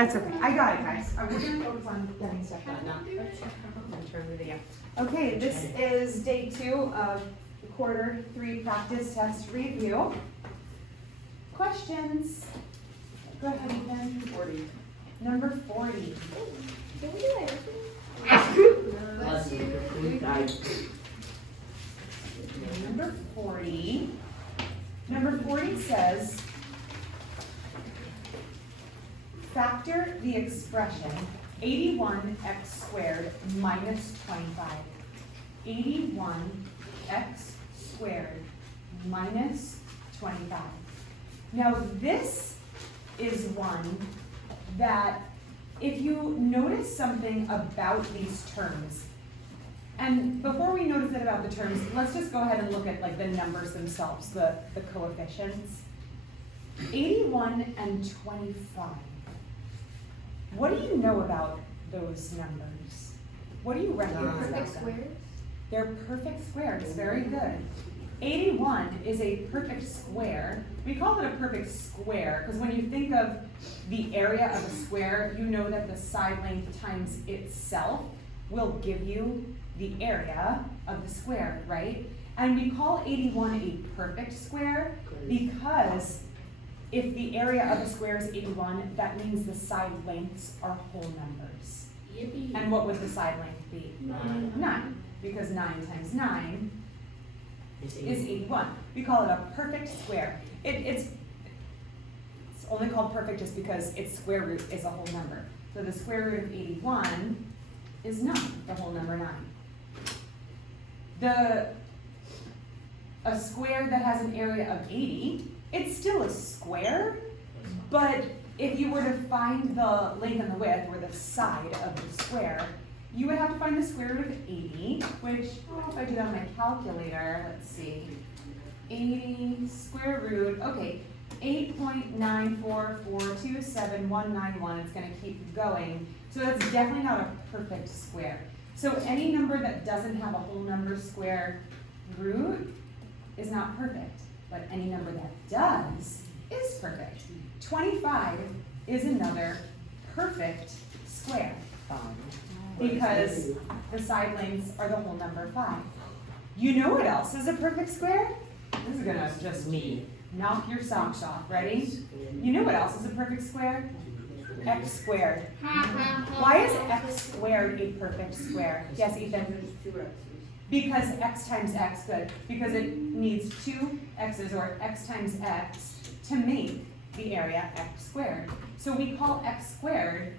That's okay. I got it, guys. We're gonna focus on getting stuff done, not turn the video. Okay, this is day 2 of the quarter 3 practice test review. Questions? Go ahead, Ethan. 40. Number 40. Can we do it? Number 40. Number 40 says, factor the expression 81x squared minus 25. 81x squared minus 25. Now this is one that if you notice something about these terms, and before we notice it about the terms, let's just go ahead and look at like the numbers themselves, the coefficients. 81 and 25. What do you know about those numbers? What do you recognize about them? Perfect squares? They're perfect squares, very good. 81 is a perfect square. We call it a perfect square because when you think of the area of a square, you know that the side length times itself will give you the area of the square, right? And we call 81 a perfect square because if the area of a square is 81, that means the side lengths are whole numbers. Yippee. And what would the side length be? 9, because 9 times 9 is 81. We call it a perfect square. It's only called perfect just because its square root is a whole number. So the square root of 81 is 9, the whole number 9. A square that has an area of 80, it's still a square, but if you were to find the length and the width, or the side of the square, you would have to find the square root of 80, which, if I do that on my calculator, let's see, 80 square root, okay, 8.944279191, it's going to keep going. So that's definitely not a perfect square. So any number that doesn't have a whole number square root is not perfect, but any number that does is perfect. 25 is another perfect square because the side lengths are the whole number 5. You know what else is a perfect square? This is gonna just knock your socks off. Ready? You know what else is a perfect square? X squared. Why is x squared a perfect square? Yes, Ethan? Because x times x, good. Because it needs 2 x's, or x times x, to make the area x squared. So we call x squared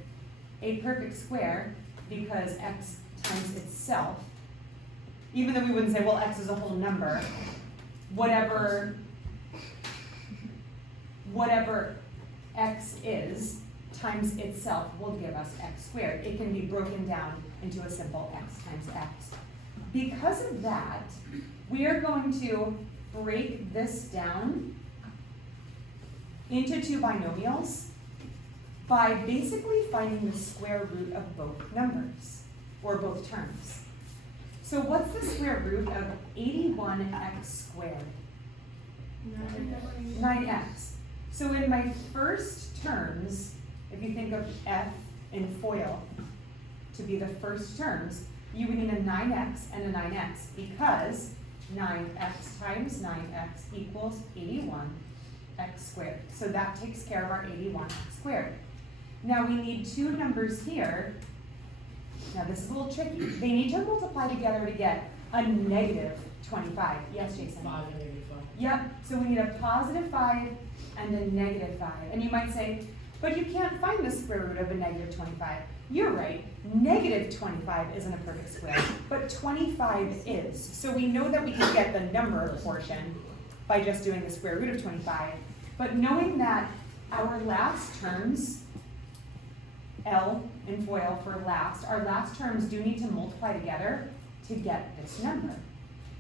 a perfect square because x times itself, even though we wouldn't say, well, x is a whole number, whatever x is times itself will give us x squared. It can be broken down into a simple x times x. Because of that, we are going to break this down into 2 binomials by basically finding the square root of both numbers, or both terms. So what's the square root of 81x squared? 9x. So in my first terms, if you think of f in FOIL to be the first terms, you would need a 9x and a 9x because 9x times 9x equals 81x squared. So that takes care of our 81x squared. Now we need 2 numbers here. Now this is a little tricky. They need to multiply together to get a negative 25. Yes, Jason? 5 and negative 5. Yep, so we need a positive 5 and a negative 5. And you might say, but you can't find the square root of a negative 25. You're right, negative 25 isn't a perfect square, but 25 is. So we know that we can get the number portion by just doing the square root of 25. But knowing that our last terms, L in FOIL for last, our last terms do need to multiply together to get this number.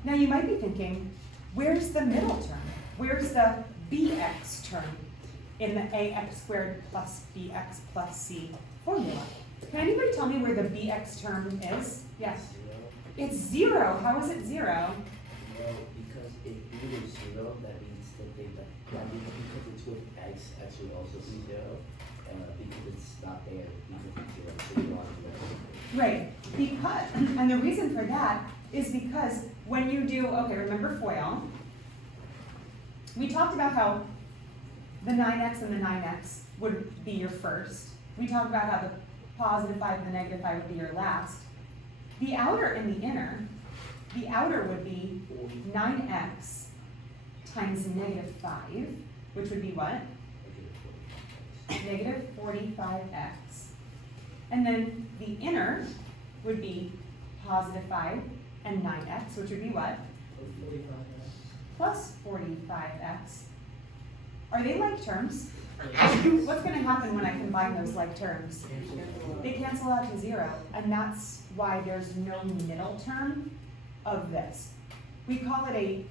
Now you might be thinking, where's the middle term? Where's the bx term in the ax squared plus bx plus c formula? Can anybody tell me where the bx term is? Yes. It's 0. How is it 0? Well, because if root is 0, that means that because it's with x will also be 0. Because it's not and equal to 0, so you automatically. Right, because, and the reason for that is because when you do, okay, remember FOIL, we talked about how the 9x and the 9x would be your first. We talked about how the positive 5 and the negative 5 would be your last. The outer and the inner, the outer would be 9x times negative 5, which would be what? Negative 45x. And then the inner would be positive 5 and 9x, which would be what? Plus 45x. Are they like terms? What's going to happen when I combine those like terms? They cancel out to 0, and that's why there's no middle term of this. We call it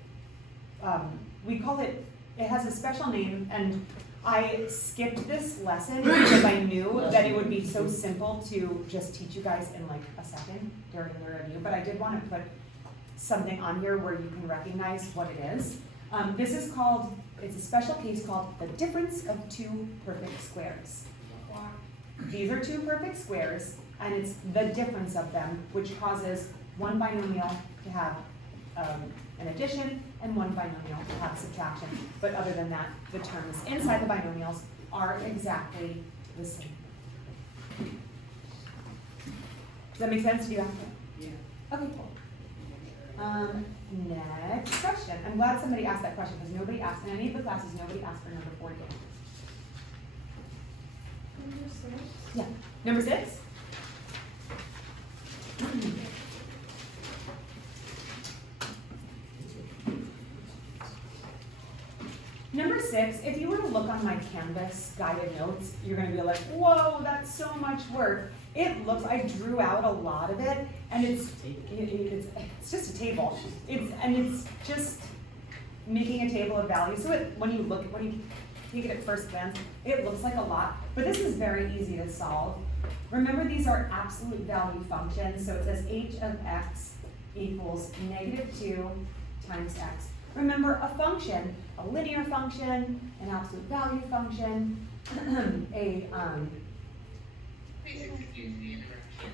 it has a special name, and I skipped this lesson because I knew that it would be so simple to just teach you guys in like a second during the review, but I did want to put something on here where you can recognize what it is. This is called, it's a special case called the difference of two perfect squares. These are two perfect squares, and it's the difference of them which causes one binomial to have an addition and one binomial to have subtraction. But other than that, the terms inside the binomials are exactly the same. Does that make sense to you? Yeah. Okay, cool. Next question. I'm glad somebody asked that question because nobody asked, in any of the classes, nobody asked for number 40. Yeah. Number 6? Number 6, if you were to look on my Canvas guided notes, you're going to be like, whoa, that's so much work. It looks, I drew out a lot of it, and it's just a table. It's just making a table of values. So when you take it at first glance, it looks like a lot, but this is very easy to solve. Remember, these are absolute value functions, so it says h of x equals -2 times x. Remember, a function, a linear function, an absolute value function, Please excuse the interruption.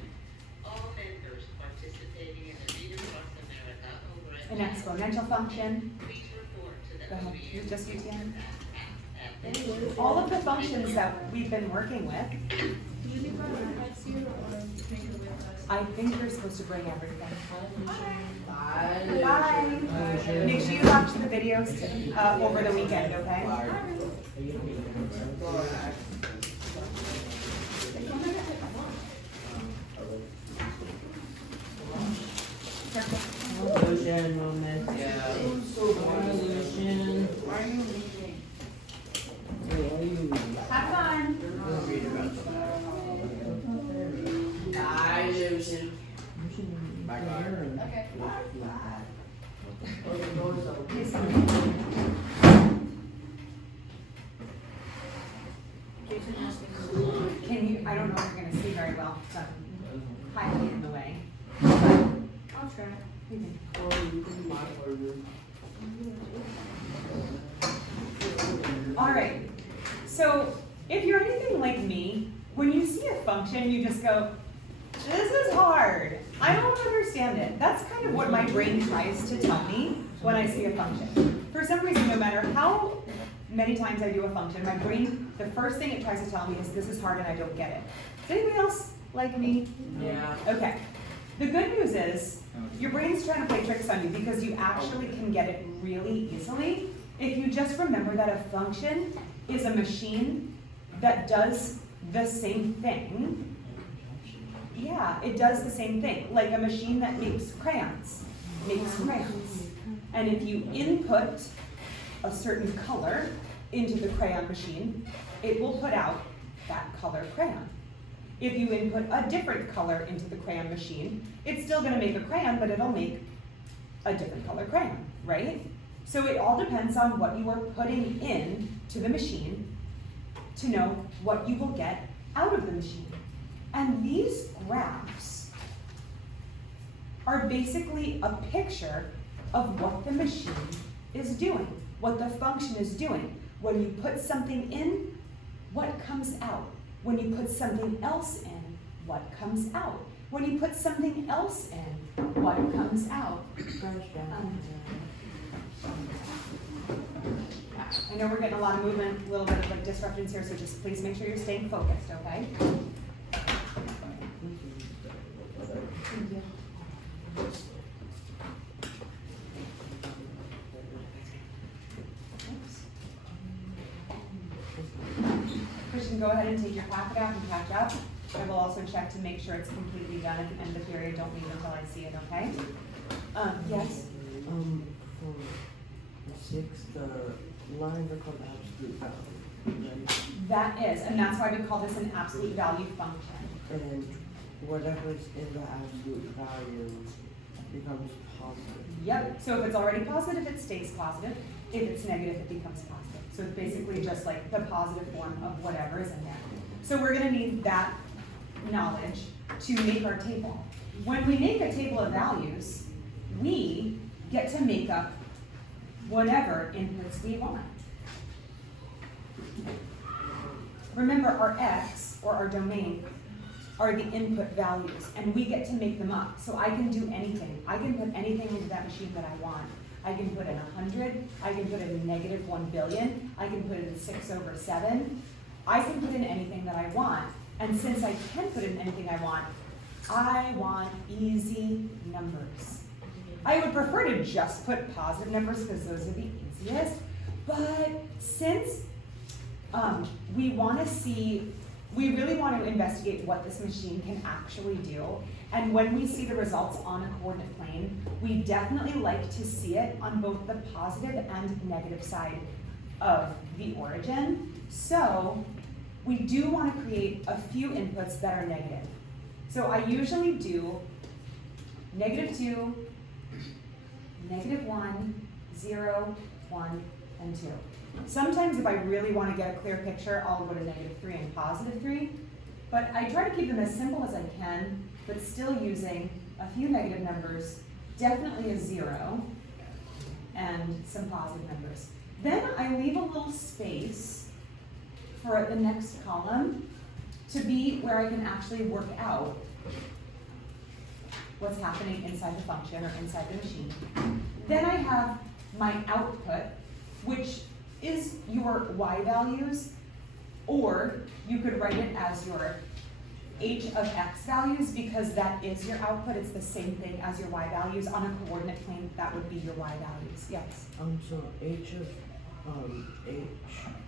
All members participating in the Read Across America over an exponential function. please report to the Go ahead, you just use Tiana. OEM. All of the functions that we've been working with, Do you leave our iPads here or bring it with us? I think you're supposed to bring everything. Bye. Bye. Make sure you watch the videos over the weekend, okay? Illusion moment. Yeah. Illusion. Why are you leaving? Why are you reading? Have fun. Illusion. Okay. Jason asked me. Can you, I don't know if you're gonna see very well, so I'm hiding in the way. I'll try. You can- All right, so if you're anything like me, when you see a function, you just go, this is hard. I don't understand it. That's kind of what my brain tries to tell me when I see a function. For some reason, no matter how many times I do a function, my brain, the first thing it tries to tell me is this is hard and I don't get it. Is anybody else like me? Yeah. Okay. The good news is your brain's trying to play tricks on you because you actually can get it really easily if you just remember that a function is a machine that does the same thing. Yeah, it does the same thing. Like a machine that makes crayons. And if you input a certain color into the crayon machine, it will put out that color crayon. If you input a different color into the crayon machine, it's still gonna make a crayon, but it'll make a different color crayon, right? So it all depends on what you are putting in to the machine to know what you will get out of the machine. And these graphs are basically a picture of what the machine is doing, what the function is doing. When you put something in, what comes out? When you put something else in, what comes out? When you put something else in, what comes out? I know we're getting a lot of movement, a little bit of like disruptions here, so just please make sure you're staying focused, okay? Thank you. Christian, go ahead and take your packet out and catch up. I will also check to make sure it's completely done at the end of the period. Don't leave until I see it, okay? Yes? For 6, the lines are called absolute value, right? That is, and that's why we call this an absolute value function. And whatever's in the absolute value becomes positive. Yep, so if it's already positive, it stays positive. If it's negative, it becomes positive. So it's basically just like the positive form of whatever is in there. So we're gonna need that knowledge to make our table. When we make a table of values, we get to make up whatever inputs we want. Remember, our x, or our domain, are the input values, and we get to make them up. So I can do anything. I can put anything into that machine that I want. I can put in 100, I can put in -1 billion, I can put in 6/7. I can put in anything that I want. And since I can put in anything I want easy numbers. I would prefer to just put positive numbers because those are the easiest. But since we really want to investigate what this machine can actually do, and when we see the results on a coordinate plane, we definitely like to see it on both the positive and negative side of the origin. So we do want to create a few inputs that are negative. So I usually do -2, -1, 0, 1, and 2. Sometimes if I really want to get a clear picture, I'll go to -3 and +3. But I try to keep them as simple as I can, but still using a few negative numbers, definitely a 0, and some positive numbers. Then I leave a little space for the next column to be where I can actually work out what's happening inside the function or inside the machine. Then I have my output, which is your y values, or you could write it as your h of x values because that is your output. It's the same thing as your y values. On a coordinate plane, that would be your y values. Yes? So h of h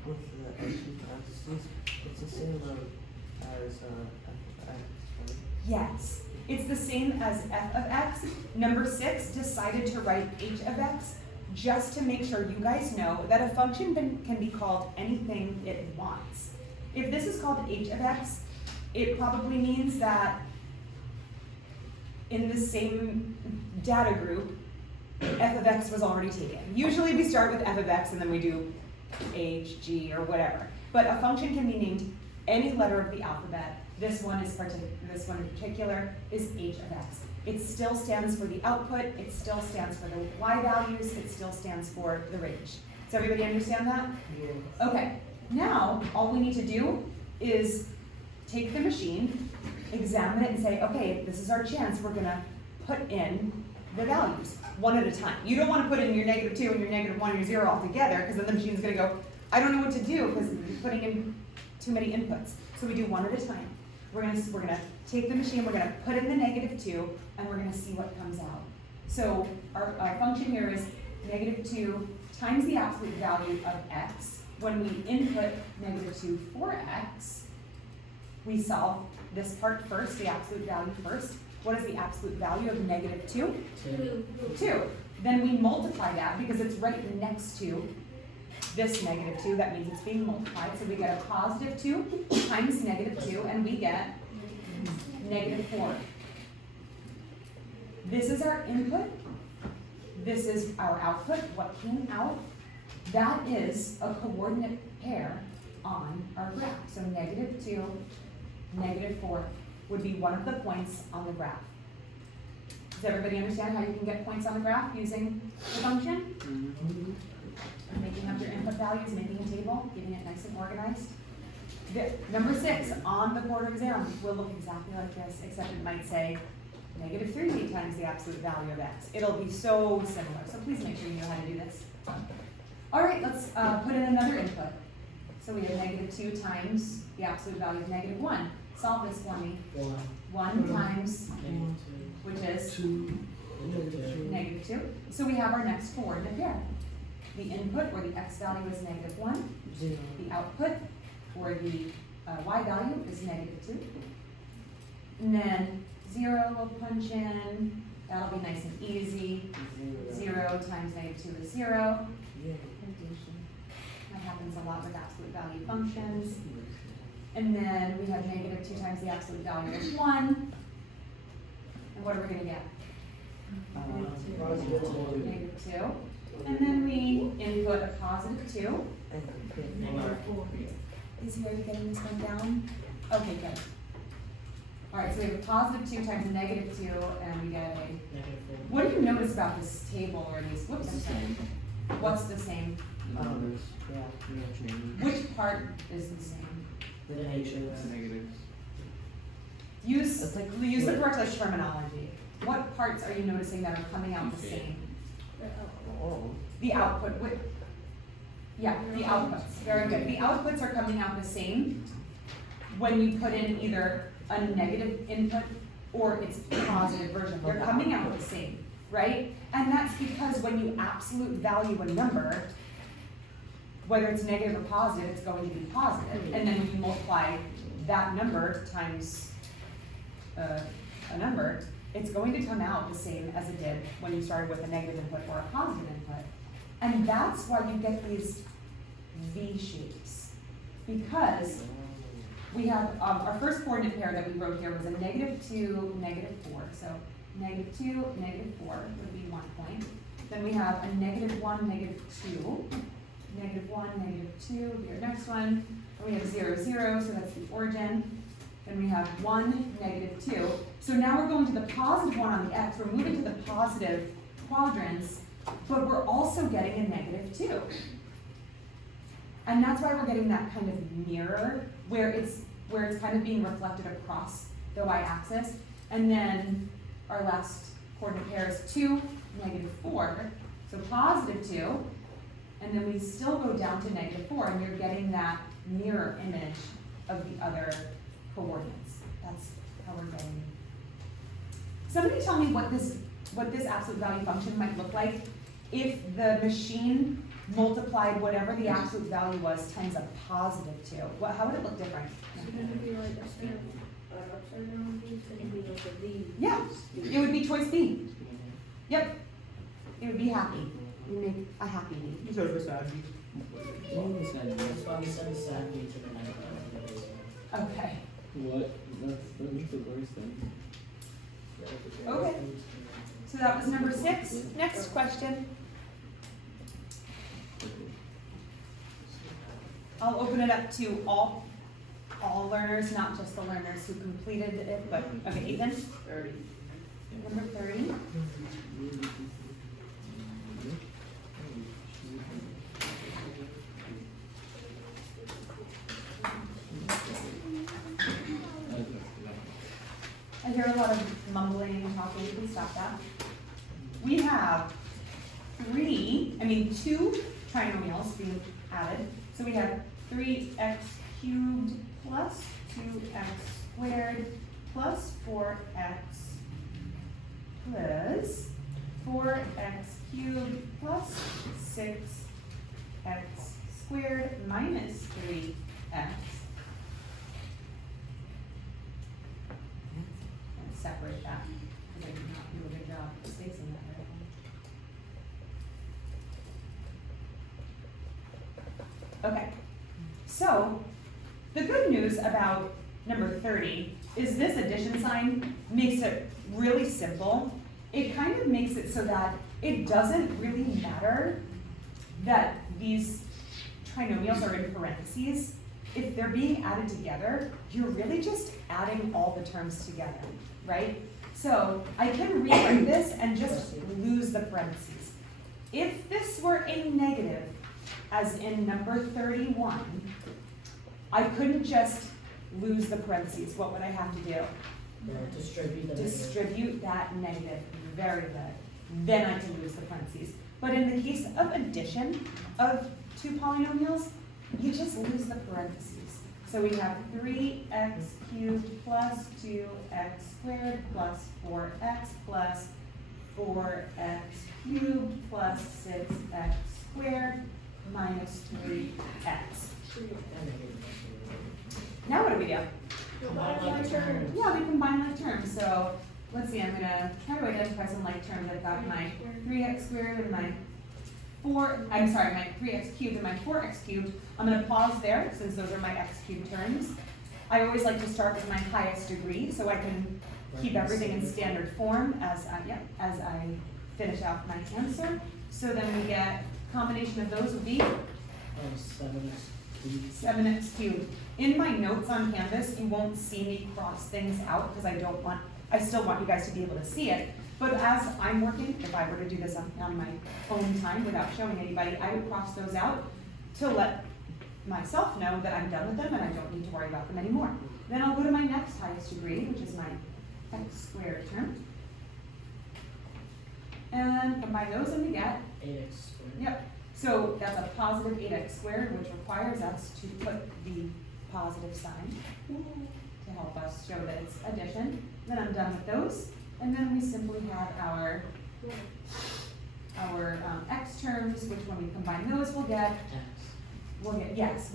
with the x in parentheses, it's the same as f of x, right? Yes. It's the same as f of x. Number 6 decided to write h of x just to make sure you guys know that a function can be called anything it wants. If this is called h of x, it probably means that in the same data group, f of x was already taken. Usually we start with f of x and then we do h, g, or whatever. But a function can be named any letter of the alphabet. This one in particular is h of x. It still stands for the output, it still stands for the y values, it still stands for the range. Does everybody understand that? Yes. Okay, now all we need to do is take the machine, examine it and say, okay, this is our chance, we're gonna put in the values one at a time. You don't wanna put in your -2 and your -1 and your 0 all together because then the machine's gonna go, I don't know what to do because you're putting in too many inputs. So we do one at a time. We're gonna take the machine, we're gonna put in the -2, and we're gonna see what comes out. So our function here is -2 times the absolute value of x. When we input -2 for x, we solve this part first, the absolute value first. What is the absolute value of -2? 2. Then we multiply that because it's right next to this -2, that means it's being multiplied. So we get a +2 times -2, and we get -4. This is our input. This is our output, what came out. That is a coordinate pair on our graph. So -2, -4 would be one of the points on the graph. Does everybody understand how you can get points on the graph using the function? Mm-hmm. Making up your input values, making a table, getting it nice and organized. Number 6 on the quarter exam will look exactly like this, except it might say -3 times the absolute value of x. It'll be so similar, so please make sure you know how to do this. All right, let's put in another input. So we have -2 times the absolute value of -1. Solve this for me. 1 times, which is Two. -2. So we have our next coordinate pair. The input, or the x value, is -1. 0. The output, or the y value, is -2. And then 0 will punch in. That'll be nice and easy. 0 times -2 is 0. Yeah. That happens a lot with absolute value functions. And then we have -2 times the absolute value of 1. And what are we going to get? -2. And then we input a +2. Izzy, are you getting this one down? Okay, good. All right, so we have a +2 times a -2, and we get a. What do you notice about this table or these? Whoops. What's the same? Which part is the same? Use It's like use the flip. correct like, terminology. What parts are you noticing that are coming out the same? Oh. The output. Yeah, the outputs. Very good. The outputs are coming out the same when you put in either a negative input or its positive version. They're coming out the same, right? And that's because when you absolute value a number, whether it's negative or positive, it's going to be positive. And then when you multiply that number times a number, it's going to come out the same as it did when you started with a negative input or a positive input. And that's why you get these V shapes. Because we have our first coordinate pair that we wrote here was a -2, -4. So -2, -4 would be 1 point. Then we have a -1, -2. -1, -2 would be our next one. And we have 0, 0, so that's the origin. Then we have 1, -2. So now we're going to the positive one on the x. We're moving to the positive quadrants, but we're also getting a -2. And that's why we're getting that kind of mirror where it's kind of being reflected across the y-axis. And then our last coordinate pair is 2, -4. So +2. And then we still go down to -4, and you're getting that mirror image of the other coordinates. That's how we're getting. Somebody tell me what this absolute value function might look like if the machine multiplied whatever the absolute value was times a +2. How would it look different? Shouldn't it be like upside down, shouldn't it be like a V? Yeah, it would be choice B. Yep, it would be happy. You make a happy B. It's over sad. That's why we send the sad beat to the night. Okay. What? That makes it worse then. Okay. So that was number 6. Next question. I'll open it up to all learners, not just the learners who completed it, but, okay, Ethan? 30. Number 30. I hear a lot of mumbling and talking, please stop that. We have 2 trinomials being added. So we have 3x cubed plus 2x squared plus 4x plus 4x cubed plus 6x squared minus 3x. Separate that, because I did not do a good job spacing that right. Okay, so the good news about number 30 is this addition sign makes it really simple. It kind of makes it so that it doesn't really matter that these trinomials are in parentheses. If they're being added together, you're really just adding all the terms together, right? So I can rewrite this and just lose the parentheses. If this were a negative, as in number 31, I couldn't just lose the parentheses. What would I have to do? Distribute the negative. Distribute that negative. Very good. Then I can lose the parentheses. But in the case of addition of two polynomials, you just lose the parentheses. So we have 3x cubed plus 2x squared plus 4x plus 4x cubed plus 6x squared minus 3x. Now what do we do? Combine like terms. Yeah, we combine like terms. So let's see, I'm gonna try to identify some like terms. I've got my 3x squared and my my 3x cubed and my 4x cubed. I'm gonna pause there since those are my x cubed terms. I always like to start with my highest degree so I can keep everything in standard form as I finish out my answer. So then we get combination of those would be 7x cubed. 7x cubed. In my notes on Canvas, you won't see me cross things out because I still want you guys to be able to see it. But as I'm working, if I were to do this on my own time without showing anybody, I would cross those out to let myself know that I'm done with them and I don't need to worry about them anymore. Then I'll go to my next highest degree, which is my x squared term. And combine those and we get 8x squared. Yep, so that's a positive 8x squared, which requires us to put the positive sign to help us show that it's addition. Then I'm done with those, and then we simply have our x terms, which when we combine those, we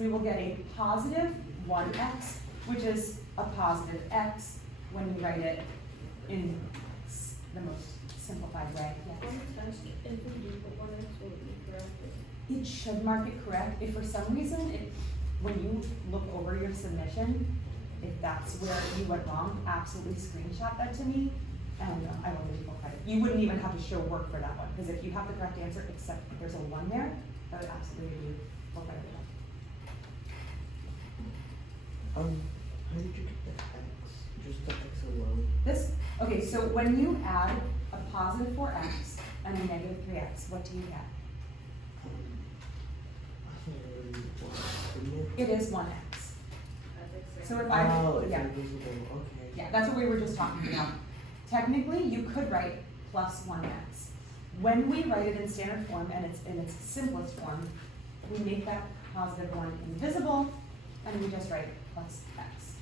will get a positive 1x, which is a positive x when we write it in the most simplified way. Yes. If we do put 1x, will it be correct? It should mark it correct. If for some reason, when you look over your submission, if that's where you went wrong, absolutely screenshot that to me, and I will give you full credit. You wouldn't even have to show work for that one, because if you have the correct answer, except if there's a 1 there, I would absolutely give you full credit for that. How did you get the x? Just the x alone? Okay, so when you add a positive 4x and a negative 3x, what do you get? I can't really watch, isn't it? It is 1x. So if Oh, it's yeah. invisible, okay. Yeah, that's what we were just talking about. Technically, you could write plus 1x. When we write it in standard form and it's in its simplest form, we make that positive 1 invisible and we just write plus x.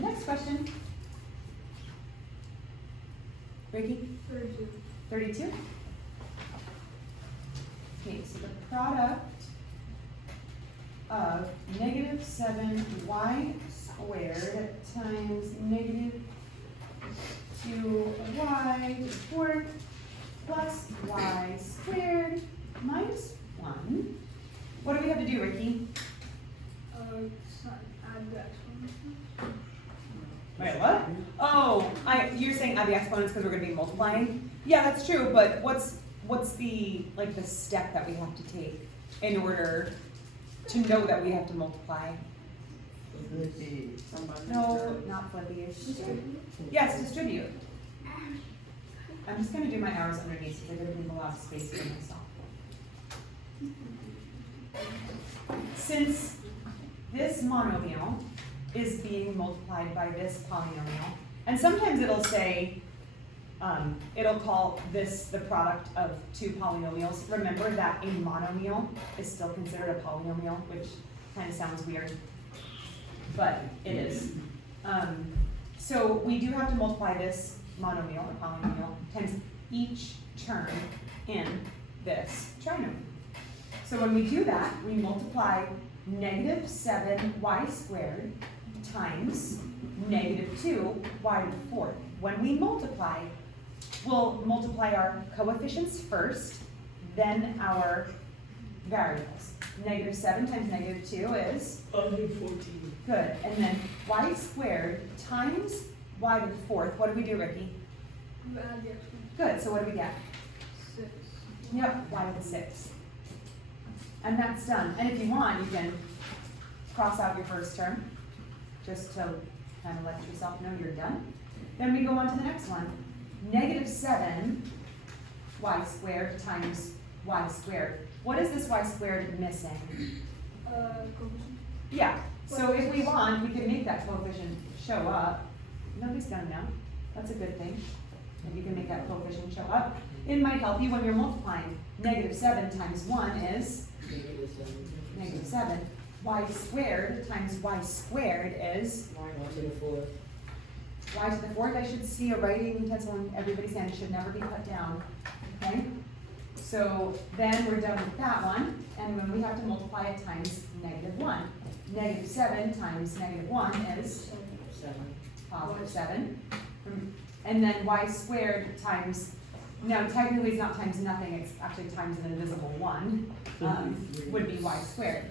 Next question. Ricky? 32. 32? Okay, so the product of negative 7y squared times negative 2y to the fourth plus y squared minus 1. What do we have to do, Ricky? Add the exponents. Wait, what? Oh, you're saying add the exponents because we're going to be multiplying? Yeah, that's true, but what's the step that we have to take in order to know that we have to multiply? No, not flippy. Yes, distribute. I'm just going to do my arrows underneath because they're going to leave a lot of space for myself. Since this monomial is being multiplied by this polynomial, and sometimes it'll say, it'll call this the product of two polynomials. Remember that a monomial is still considered a polynomial, which kind of sounds weird, but it is. So we do have to multiply this monomial or polynomial times each term in this trinomial. So when we do that, we multiply negative 7y squared times negative 2y to the fourth. When we multiply, we'll multiply our coefficients first, then our variables. Negative 7 times negative 2 is? 114. Good. And then y squared times y to the fourth. What do we do, Ricky? Add the exponents. Good. So what do we get? 6. Yep, y to the sixth. And that's done. And if you want, you can cross out your first term, just to kind of let yourself know you're done. Then we go on to the next one. Negative 7 y squared times y squared. What is this y squared missing? Coefficient. Yeah, so if we want, we can make that coefficient show up. Nobody's gonna know. That's a good thing. If you can make that coefficient show up. It might help you when you're multiplying. Negative 7 times 1 is negative 7. Y squared times y squared is 1 to the 4th. y to the 4th. I should see a writing utensil in everybody's hand. It should never be cut down. Okay? So then we're done with that one. And then we have to multiply it times negative 1. Negative 7 times negative 1 is 7. positive 7. And then y squared times, no, technically it's not times nothing, it's actually times an invisible 1, would be y squared.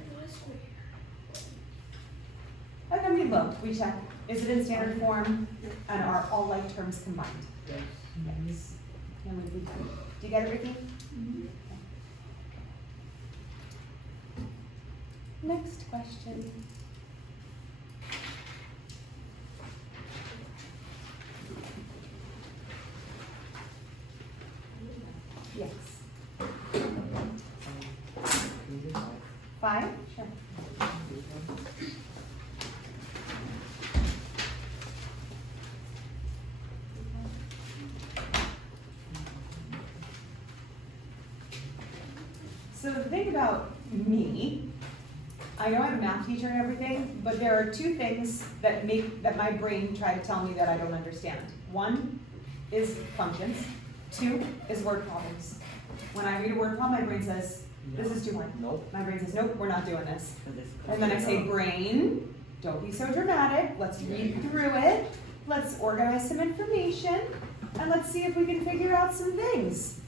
And then we look, we check, is it in standard form, and are all like terms combined? Yes. Yes. And we do you get everything? Next question. Yes. Can you do 5? Sure. So the thing about me, I know I'm a math teacher and everything, but there are two things that my brain try to tell me that I don't understand. One is functions, 2 is word problems. When I read a word problem, my brain says, this is too hard. Nope. My brain says, nope, we're not doing this. it? And then I say, brain, don't be so dramatic, let's read through it, let's organize some information, and let's see if we can figure out some things.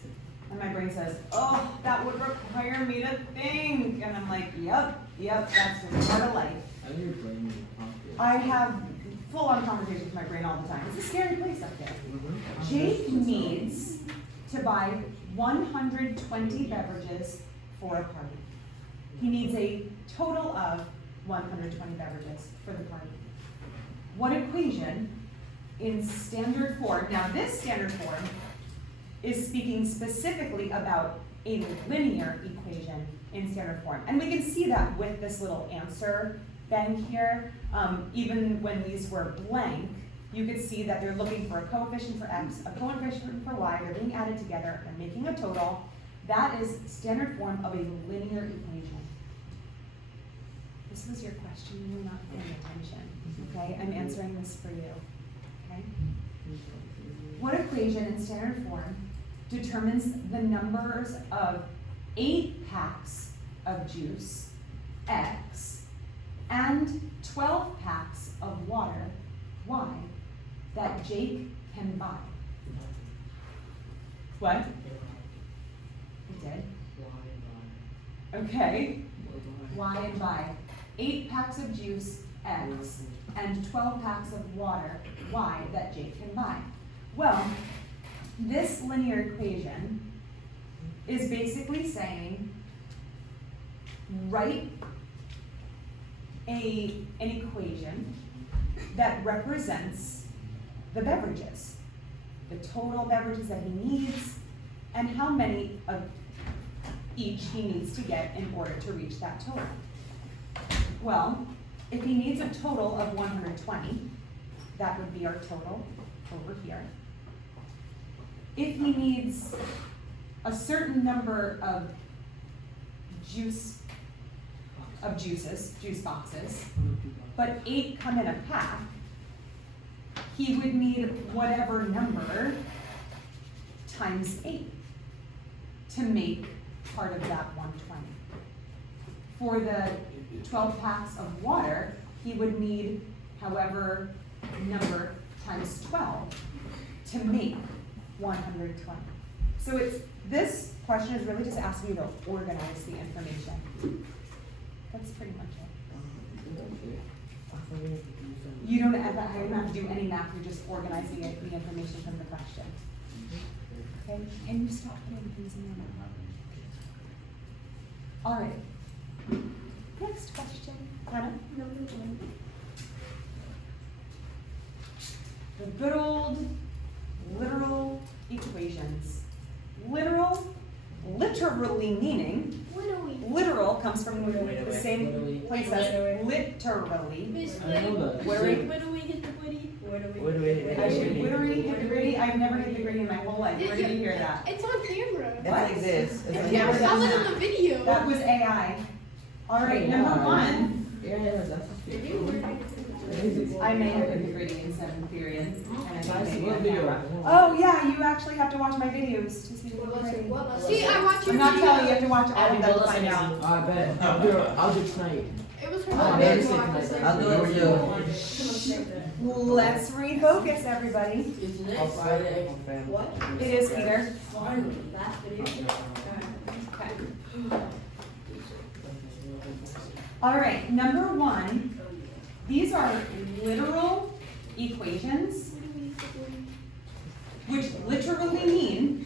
And my brain says, oh, that would require me to think. And I'm like, yep, that's just part of life. How do your brain talk? I have full-on conversations with my brain all the time. It's a scary place up there. Jake needs to buy 120 beverages for a party. He needs a total of 120 beverages for the party. What equation in standard form, now this standard form is speaking specifically about a linear equation in standard form. And we can see that with this little answer bank here. Even when these were blank, you could see that they're looking for a coefficient for x, a coefficient for y, they're being added together and making a total. That is standard form of a linear equation. This was your question, you were not paying attention, okay? I'm answering this for you, okay? What equation in standard form determines the numbers of 8 packs of juice, x, and 12 packs of water, y, that Jake can buy? What? He did. Okay. Y and buy. 8 packs of juice, x, and 12 packs of water, y, that Jake can buy. Well, this linear equation is basically saying, write an equation that represents the beverages, the total beverages that he needs, and how many of each he needs to get in order to reach that total. Well, if he needs a total of 120, that would be our total over here. If he needs a certain number of juice boxes, but 8 come in a pack, he would need whatever number times 8 to make part of that 120. For the 12 packs of water, he would need however number times 12 to make 120. So this question is really just asking you to organize the information. That's pretty much it. You don't have to do any math, you're just organizing the information from the question. Okay, and you stop putting things in your mouth. All right. Next question. Hannah? Number 1. The good old literal equations. Literal, literally meaning, What are we? literal comes from Literally. the same place as literally. Miss I know that. Wittery. Where do we get the witty? Where do we- I should wittery, hit the gritty. I've never hit the gritty in my whole life. Where did you hear that? It's on camera. It's like this. It's I've like never I this. done saw it that. in the video. That was AI. All right, number one. Yeah, that's just Did you? I may have hit the gritty in seventh period. And I think Nice maybe little on video. camera. Oh yeah, you actually have to watch my videos to see What the was it? gritty. What was it? See, I watched your I'm not video. telling you, you have to watch all Abby, of them to well, find listen, out. I bet. I'll do it tonight. It was her Oh, mom. baby, I'll do it too. Let's refocus, everybody. Isn't it I'll Friday? What? It is, Peter. Last video. Okay. All right, number one, these are literal equations, which literally mean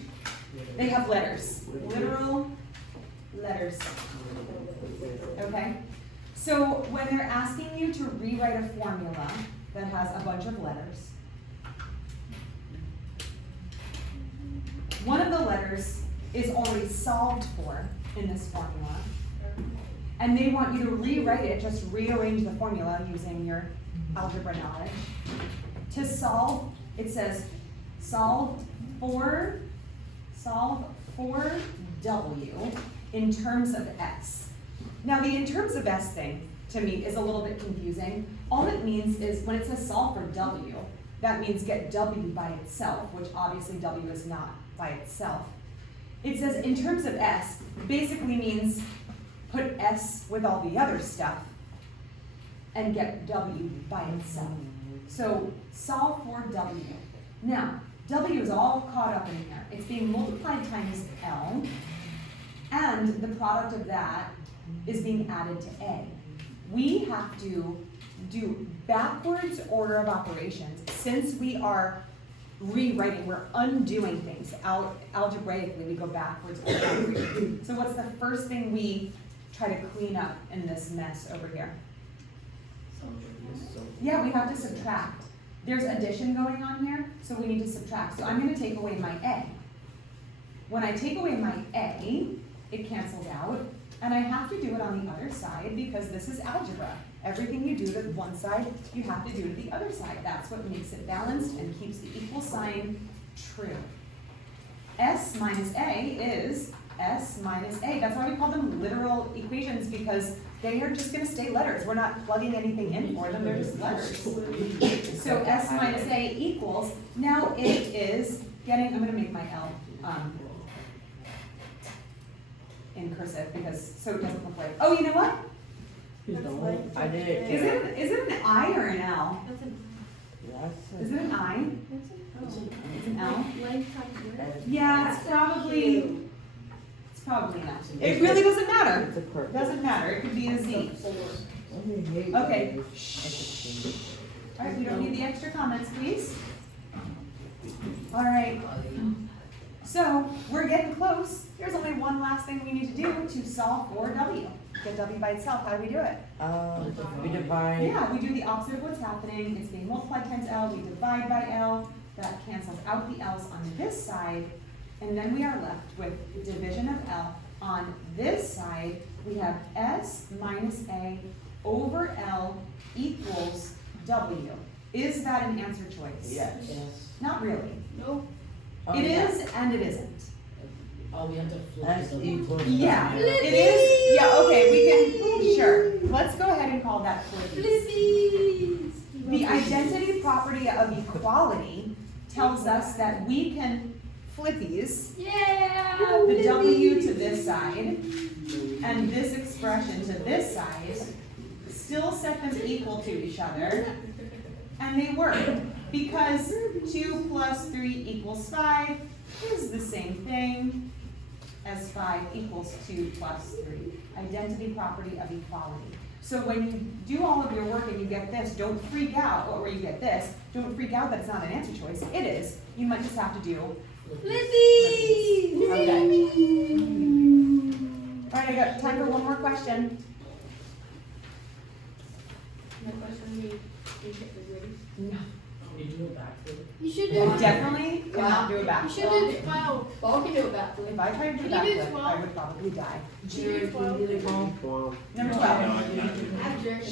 they have letters. Literal letters. Okay? So when they're asking you to rewrite a formula that has a bunch of letters, one of the letters is already solved for in this formula. And they want you to rewrite it, just rearrange the formula using your algebra knowledge. To solve, it says solve for W in terms of S. Now the in terms of S thing, to me, is a little bit confusing. All it means is when it says solve for W, that means get W by itself, which obviously W is not by itself. It says in terms of S, basically means put S with all the other stuff and get W by itself. So solve for W. Now, W is all caught up in here. It's being multiplied times L, and the product of that is being added to A. We have to do backwards order of operations. Since we are rewriting, we're undoing things. Algebraically, we go backwards order of operations. So what's the first thing we try to clean up in this mess over here? Yeah, we have to subtract. There's addition going on here, so we need to subtract. So I'm gonna take away my A. When I take away my A, it cancels out, and I have to do it on the other side because this is algebra. Everything you do to one side, you have to do to the other side. That's what makes it balanced and keeps the equal sign true. S minus A is S minus A. That's why we call them literal equations, because they are just gonna stay letters. We're not plugging anything in for them, they're just letters. So S minus A equals, now it is getting, I'm gonna make my L in cursive because, so it doesn't look like, oh, you know what? Please don't. I did it. Is it an I or an L? Yes. Is it an I? It's an L? Lifetime. Yeah, it's probably an L. It really doesn't matter. It's a It perfect. doesn't matter, it could be a Z. Okay. All right, we don't need the extra comments, please. All right, so we're getting close. There's only one last thing we need to do to solve for W. Get W by itself, how do we do it? We divide. Yeah, we do the opposite of what's happening. It's being multiplied times L, we divide by L. That cancels out the L's on this side. And then we are left with division of L. On this side, we have S minus A over L equals W. Is that an answer choice? Yes. Yes. Not really. Nope. Oh, It yeah. is and it isn't. Oh, we have to flip S this equals. Yeah, W. it is. Yeah, okay, we can, sure. Let's go ahead and call that flippies. Flippies. The identity property of equality tells us that we can flippies Yeah. the W to this side and this expression to this side, still set them equal to each other, and they work. Because 2 plus 3 equals 5 is the same thing as 5 equals 2 plus 3. Identity property of equality. So when you do all of your work and you get this, don't freak out, or you get this, don't freak out that it's not an answer choice. It is. You might just have to do. Flippies. Okay. All right, I got time for one more question. My question is, you get the goodies? No. Can you do a backflip? You should I do. definitely cannot do a You backflip. should do 12. Paul can do a backflip. If I tried to do a Can you do backflip, I 12? would probably die. Jared, can you do the ball? Number No, 12. I can't do it. I'm Jared.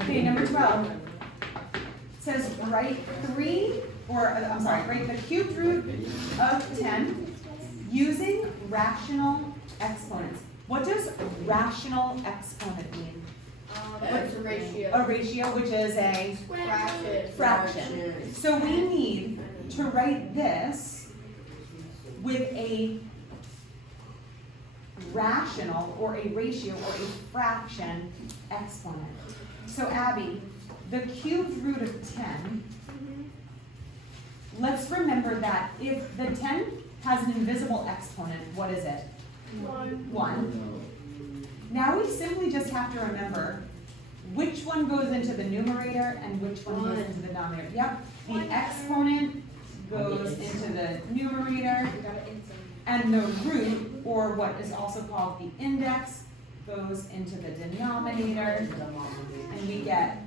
Okay, number 12. It says write write the cubed root of 10 using rational exponents. What does rational exponent mean? It's a ratio. A ratio, which is a fraction. So we need to write this with a rational or a ratio or a fraction exponent. So Abby, the cubed root of 10, let's remember that if the 10 has an invisible exponent, what is it? 1. Now we simply just have to remember which one goes into the numerator and which one goes into the denominator. Yep, the exponent goes into the numerator, and the root, or what is also called the index, goes into the denominator, and we get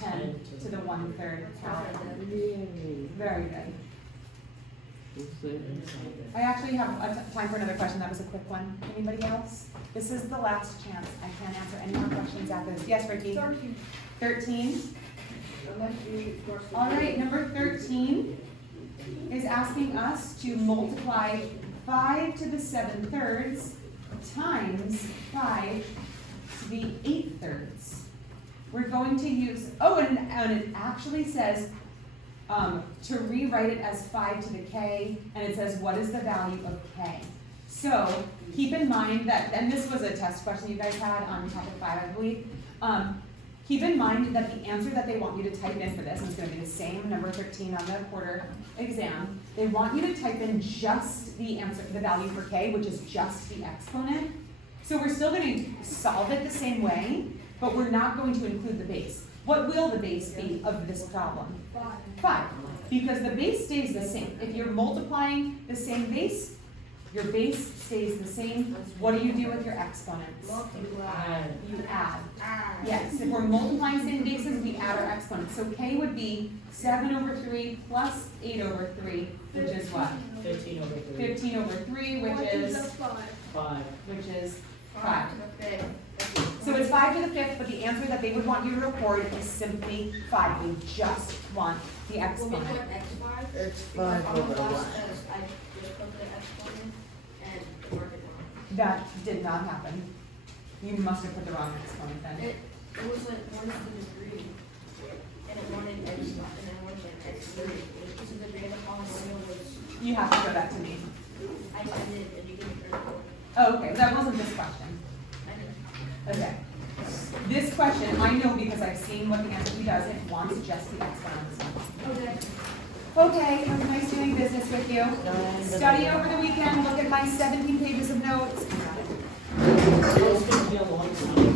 10 to the 1/3 power. Very good. I actually have time for another question. That was a quick one. Anybody else? This is the last chance. I can't answer any more questions after this. Yes, Ricky? 13. All right, number 13 is asking us to multiply 5 to the 7/3 times 5 to the 8/3. We're going to use, and it actually says to rewrite it as 5 to the k, and it says what is the value of k. So keep in mind that, and this was a test question you guys had on topic 5, I believe. Keep in mind that the answer that they want you to type in for this is going to be the same, number 13 on the quarter exam. They want you to type in just the answer, the value for k, which is just the exponent. So we're still going to solve it the same way, but we're not going to include the base. What will the base be of this problem? 5. Because the base stays the same. If you're multiplying the same base, your base stays the same. What do you do with your exponents? You add. Yes, if we're multiplying same bases, we add our exponents. So k would be 7/3 plus 8/3, which is what? 15 over 3. 15/3, which is 5. 5. So it's 5 to the 5th, but the answer that they would want you to record is simply 5. They just want the exponent. It's 5 over 1. That did not happen. You must have put the wrong exponent then. It was like 1 to the degree, and it wanted x, and then 1 to x3. So the degree of the polynomial was, You have to show that to me. I did, and you gave me credit for it. Oh, okay, that wasn't this question. I did. Okay. This question, I know because I've seen what the answer he does, it wants just the exponents. Okay. Okay, it was nice doing business with you. Study over the weekend, look at my 17 pages of notes. It's going to be a long time.